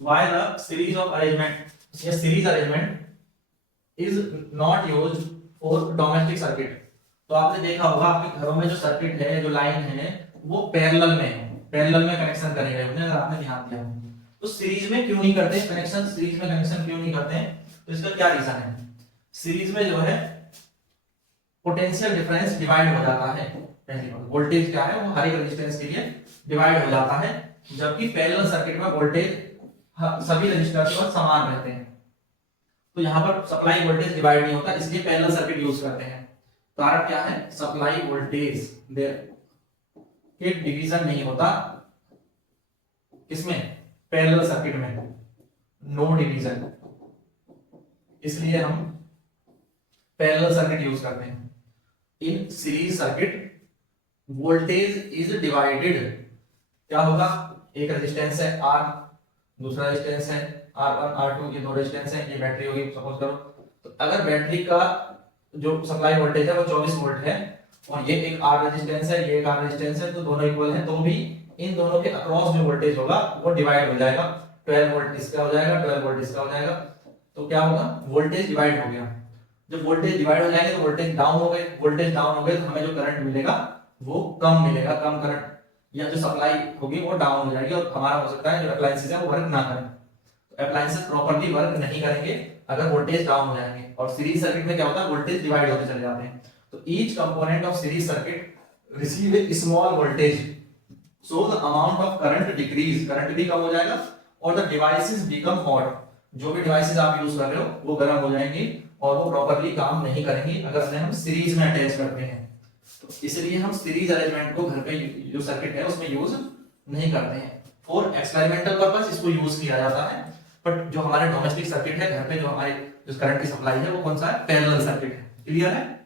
why the series of arrangement या series arrangement is not used for domestic circuit। तो आपने देखा होगा आपके घरों में जो सर्किट है, जो लाइन है, वो पैरेलल में है, पैरेलल में कनेक्शन करे गए होंगे, अगर आपने ध्यान दिया हो। तो सीरीज में क्यों नहीं करते कनेक्शन, सीरीज में कनेक्शन क्यों नहीं करते हैं? तो इसका क्या रीजन है? सीरीज में जो है पोटेंशियल डिफरेंस डिवाइड हो जाता है, पहली बात वोल्टेज क्या है वो हर एक रेजिस्टेंस के लिए डिवाइड हो जाता है, जबकि पैरेलल सर्किट में वोल्टेज सभी रेजिस्टेंस पर समान रहते हैं। तो यहाँ पर सप्लाई वोल्टेज डिवाइड नहीं होता, इसलिए पैरेलल सर्किट यूज करते हैं। कारण क्या है? सप्लाई वोल्टेज के डिवीजन नहीं होता, किसमें? पैरेलल सर्किट में, नो डिवीजन, इसलिए हम पैरेलल सर्किट यूज करते हैं। In series circuit voltage is divided, क्या होगा? एक रेजिस्टेंस है R, दूसरा रेजिस्टेंस है R1 R2, ये दो रेजिस्टेंस है, ये बैटरी होगी सपोज करो। तो अगर बैटरी का जो सप्लाई वोल्टेज है वो 24 वोल्ट है और ये एक R रेजिस्टेंस है, ये एक R रेजिस्टेंस है, तो दोनों इक्वल है, तो भी इन दोनों के अक्रॉस जो वोल्टेज होगा वो डिवाइड हो जाएगा, 12 वोल्ट इसका हो जाएगा, 12 वोल्ट इसका हो जाएगा। तो क्या होगा? वोल्टेज डिवाइड हो गया। जब वोल्टेज डिवाइड हो जाएंगे तो वोल्टेज डाउन हो गए, वोल्टेज डाउन हो गए तो हमें जो करंट मिलेगा वो कम मिलेगा, कम करंट, या जो सप्लाई होगी वो डाउन हो जाएगी और हमारा हो सकता है जो अप्लायंसेस है वो वर्क ना करें। तो अप्लायंसेस प्रॉपर्ली वर्क नहीं करेंगे अगर वोल्टेज डाउन हो जाएंगे। और सीरीज सर्किट में क्या होता है? वोल्टेज डिवाइड होते चले जाते हैं। तो each component of series circuit receive A small voltage, so the amount of current decrease, current भी कम हो जाएगा और द डिवाइसेस बिकम हॉट, जो भी डिवाइसेस आप यूज कर रहे हो वो गर्म हो जाएंगी और वो प्रॉपर्ली काम नहीं करेंगी अगर उन्हें हम सीरीज में अटैच करते हैं। तो इसलिए हम सीरीज अरेंजमेंट को घर पे जो सर्किट है उसमें यूज नहीं करते हैं। फॉर एक्सपेरिमेंटल पर्पस इसको यूज किया जाता है, बट जो हमारे डोमेस्टिक सर्किट है घर पे, जो हमारे जो करंट की सप्लाई है वो कौन सा है? पैरेलल सर्किट है। क्लियर है?